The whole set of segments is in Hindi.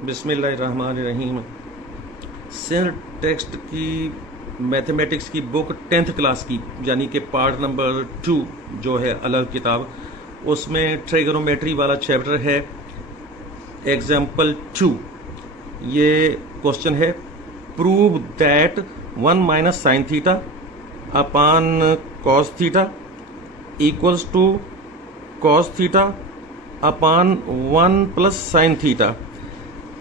बिस्मिल्लाहिर्रहमानिर्रहीम। सिर टेक्स्ट की मैथमेटिक्स की बुक 10th क्लास की यानी कि पार्ट नंबर 2 जो है अलग किताब, उसमें ट्रिगोनोमेट्री वाला चैप्टर है। एग्जाम्पल 2 ये क्वेश्चन है, prove that 1 minus sine theta upon cos theta equals to cos theta upon 1 plus sine theta.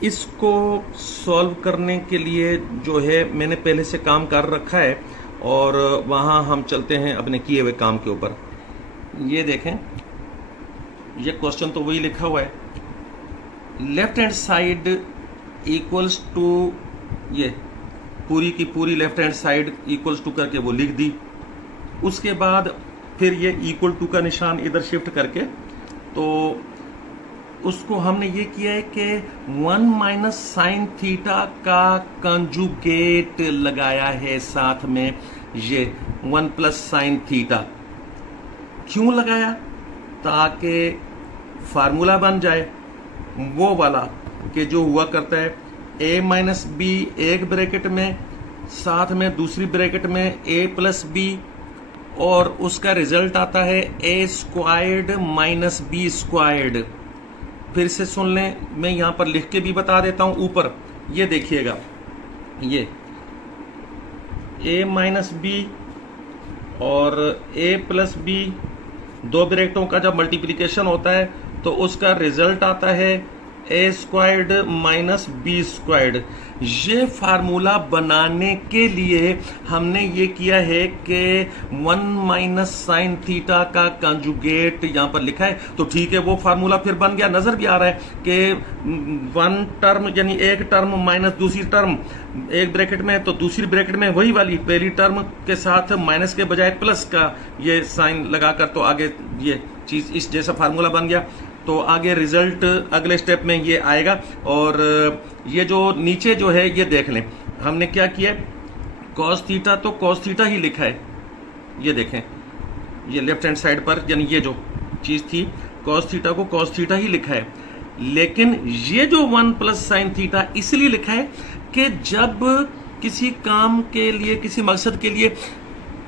इसको सॉल्व करने के लिए जो है मैंने पहले से काम कर रखा है और वहाँ हम चलते हैं अपने किए हुए काम के ऊपर। ये देखें, ये क्वेश्चन तो वही लिखा हुआ है, left hand side equals to, ये पूरी की पूरी left hand side equals to करके वो लिख दी। उसके बाद फिर ये इक्वल टू का निशान इधर शिफ्ट करके तो उसको हमने ये किया है कि 1 माइनस साइन थीटा का कंजुगेट लगाया है, साथ में ये 1 प्लस साइन थीटा। क्यों लगाया? ताकि फार्मूला बन जाए वो वाला कि जो हुआ करता है a माइनस बी एक ब्रैकेट में, साथ में दूसरी ब्रैकेट में a प्लस बी, और उसका रिजल्ट आता है a squared minus b squared. फिर से सुन लें, मैं यहां पर लिख के भी बता देता हूं। ऊपर ये देखिएगा, ये a माइनस बी और a प्लस बी, दो ब्रैकेटों का जब मल्टीप्लिकेशन होता है तो उसका रिजल्ट आता है a squared minus b squared. ये फार्मूला बनाने के लिए हमने ये किया है कि 1 माइनस साइन थीटा का कंजुगेट यहां पर लिखा है। तो ठीक है, वो फार्मूला फिर बन गया। नजर भी आ रहा है कि 1 टर्म यानी एक टर्म माइनस दूसरी टर्म एक ब्रैकेट में, तो दूसरी ब्रैकेट में वही वाली पहली टर्म के साथ माइनस के बजाय प्लस का ये साइन लगाकर तो आगे ये चीज इस जैसा फार्मूला बन गया। तो आगे रिजल्ट अगले स्टेप में ये आएगा। और ये जो नीचे जो है ये देख लें, हमने क्या किया, कॉस थीटा तो कॉस थीटा ही लिखा है। ये देखें, ये लेफ्ट हैंड साइड पर यानी ये जो चीज थी कॉस थीटा को कॉस थीटा ही लिखा है। लेकिन ये जो 1 प्लस साइन थीटा इसलिए लिखा है कि जब किसी काम के लिए, किसी मकसद के लिए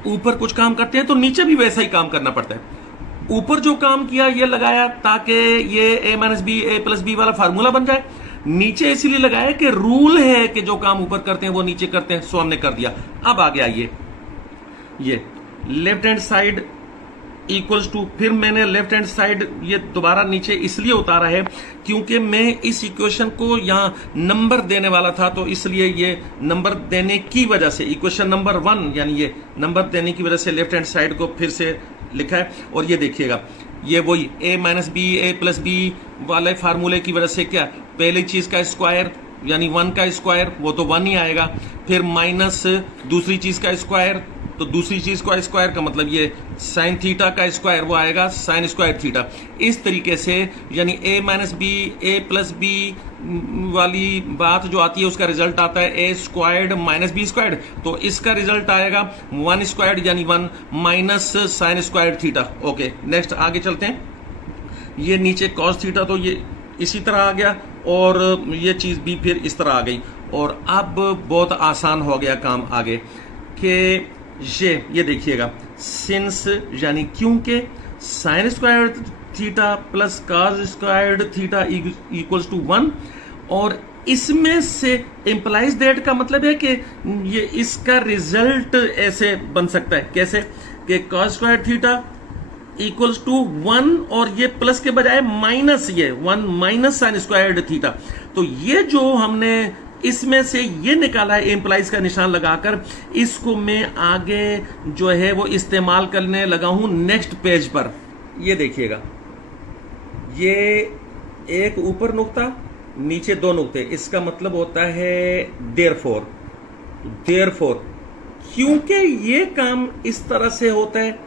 ऊपर कुछ काम करते हैं तो नीचे भी वैसा ही काम करना पड़ता है। ऊपर जो काम किया ये लगाया ताकि ये a minus b a plus b वाला फार्मूला बन जाए। नीचे इसीलिए लगाया कि रूल है कि जो काम ऊपर करते हैं वो नीचे करते हैं, सो हमने कर दिया। अब आ गया ये left hand side equals to, फिर मैंने लेफ्ट हैंड साइड ये दोबारा नीचे इसलिए उतारा है क्योंकि मैं इस इक्वेशन को यहां नंबर देने वाला था, तो इसलिए ये नंबर देने की वजह से इक्वेशन नंबर 1 यानी ये नंबर देने की वजह से लेफ्ट हैंड साइड को फिर से लिखा है। और ये देखिएगा, ये वही a minus b a plus b वाले फार्मूले की वजह से क्या, पहली चीज का स्क्वायर यानी 1 का स्क्वायर वो तो 1 ही आएगा, फिर माइनस दूसरी चीज का स्क्वायर, तो दूसरी चीज का स्क्वायर का मतलब ये साइन थीटा का स्क्वायर वो आएगा साइन स्क्वायर थीटा। इस तरीके से यानी a minus b a plus b वाली बात जो आती है उसका रिजल्ट आता है a squared minus b squared. तो इसका रिजल्ट आएगा 1 स्क्वायर्ड यानी 1 minus sine square theta. Okay, next आगे चलते हैं। ये नीचे कॉस थीटा तो ये इसी तरह आ गया और ये चीज भी फिर इस तरह आ गई। और अब बहुत आसान हो गया काम आगे कि ये देखिएगा, सिंस यानी क्योंकि sine square theta plus cos squared theta equals to 1, और इसमें से इंप्लाइज दैट का मतलब है कि ये इसका रिजल्ट ऐसे बन सकता है। कैसे कि cos square theta equals to 1 और ये प्लस के बजाय माइनस, ये 1 माइनस साइन स्क्वायर्ड थीटा। तो ये जो हमने इसमें से ये निकाला है इंप्लाइज का निशान लगाकर, इसको मैं आगे जो है वो इस्तेमाल करने लगा हूं नेक्स्ट पेज पर। ये देखिएगा, ये एक ऊपर नुक्ता नीचे 2 नुक्ते, इसका मतलब होता है देयरफॉर। क्योंकि ये काम इस तरह से होता है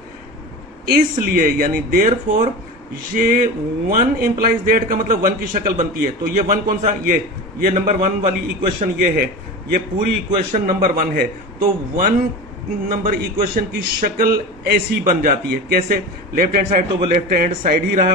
इसलिए, यानी देयरफॉर ये 1 इंप्लाइज दैट का मतलब 1 की शक्ल बनती है। तो ये 1 कौन सा, ये नंबर 1 वाली इक्वेशन ये है, ये पूरी इक्वेशन नंबर 1 है। तो 1 नंबर इक्वेशन की शक्ल ऐसी बन जाती है। कैसे? लेफ्ट हैंड साइड तो वो लेफ्ट हैंड साइड ही रहा।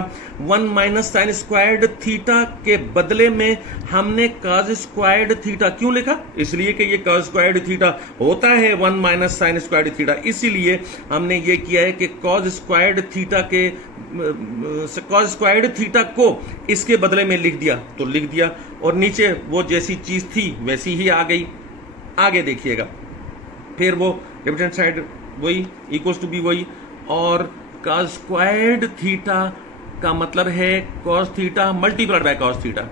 1 माइनस साइन स्क्वायर्ड थीटा के बदले में हमने कॉस स्क्वायर्ड थीटा क्यों लिखा? इसलिए कि ये कॉस स्क्वायर्ड थीटा होता है 1 माइनस साइन स्क्वायर्ड थीटा, इसीलिए हमने ये किया है कि कॉस स्क्वायर्ड थीटा को इसके बदले में लिख दिया, तो लिख दिया और नीचे वो जैसी चीज थी वैसी ही आ गई। आगे देखिएगा, फिर वो लेफ्ट हैंड साइड वही इक्वल्स टू बी वही, और कॉस स्क्वायर्ड थीटा का मतलब है cos theta multiplied by cos theta.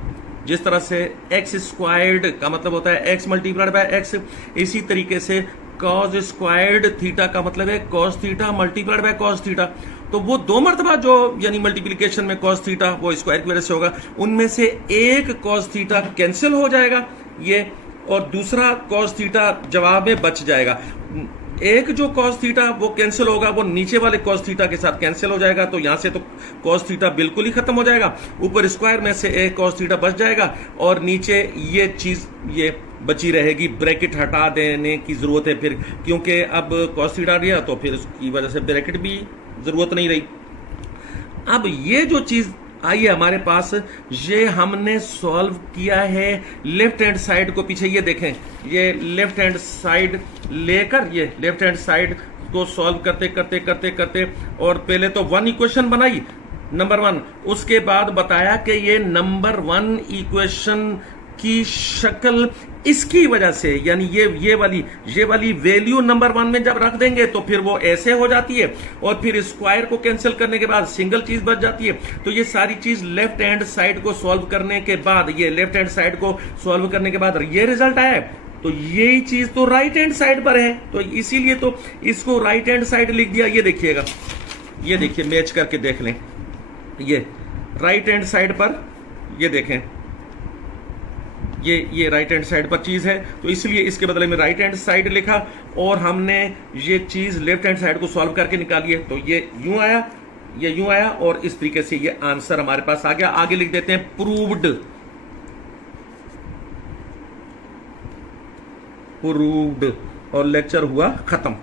जिस तरह से एक्स स्क्वायर्ड का मतलब होता है एक्स मल्टीप्लाइड बाय एक्स, इसी तरीके से कॉस स्क्वायर्ड थीटा का मतलब है cos theta multiplied by cos theta. तो वो दो मर्तबा जो यानी मल्टीप्लिकेशन में कॉस थीटा वो स्क्वायर की वजह से होगा, उनमें से एक कॉस थीटा कैंसिल हो जाएगा ये, और दूसरा कॉस थीटा जवाब में बच जाएगा। एक जो कॉस थीटा वो कैंसिल होगा वो नीचे वाले कॉस थीटा के साथ कैंसिल हो जाएगा, तो यहां से तो कॉस थीटा बिल्कुल ही खत्म हो जाएगा। ऊपर स्क्वायर में से एक कॉस थीटा बच जाएगा और नीचे ये चीज ये बची रहेगी। ब्रैकेट हटा देने की जरूरत है फिर, क्योंकि अब कॉस थीटा दिया तो फिर उसकी वजह से ब्रैकेट भी जरूरत नहीं रही। अब ये जो चीज आई है हमारे पास, ये हमने सॉल्व किया है लेफ्ट हैंड साइड को। पीछे ये देखें, ये लेफ्ट हैंड साइड लेकर ये लेफ्ट हैंड साइड को सॉल्व करते करते करते करते, और पहले तो 1 इक्वेशन बनाई नंबर 1, उसके बाद बताया कि ये नंबर 1 इक्वेशन की शक्ल इसकी वजह से, यानी ये वाली वैल्यू नंबर 1 में जब रख देंगे तो फिर वो ऐसे हो जाती है, और फिर स्क्वायर को कैंसिल करने के बाद सिंगल चीज बच जाती है। तो ये सारी चीज लेफ्ट हैंड साइड को सॉल्व करने के बाद, ये लेफ्ट हैंड साइड को सॉल्व करने के बाद ये रिजल्ट आया, तो यही चीज तो राइट हैंड साइड पर है, तो इसीलिए तो इसको राइट हैंड साइड लिख दिया। ये देखिएगा, ये देखिए मैच करके देख लें, ये राइट हैंड साइड पर ये देखें, ये राइट हैंड साइड पर चीज है, तो इसलिए इसके बदले में राइट हैंड साइड लिखा, और हमने ये चीज लेफ्ट हैंड साइड को सॉल्व करके निकाली है। तो ये यूं आया, ये यूं आया, और इस तरीके से ये आंसर हमारे पास आ गया। आगे लिख देते हैं प्रूव्ड, और लेक्चर हुआ खत्म।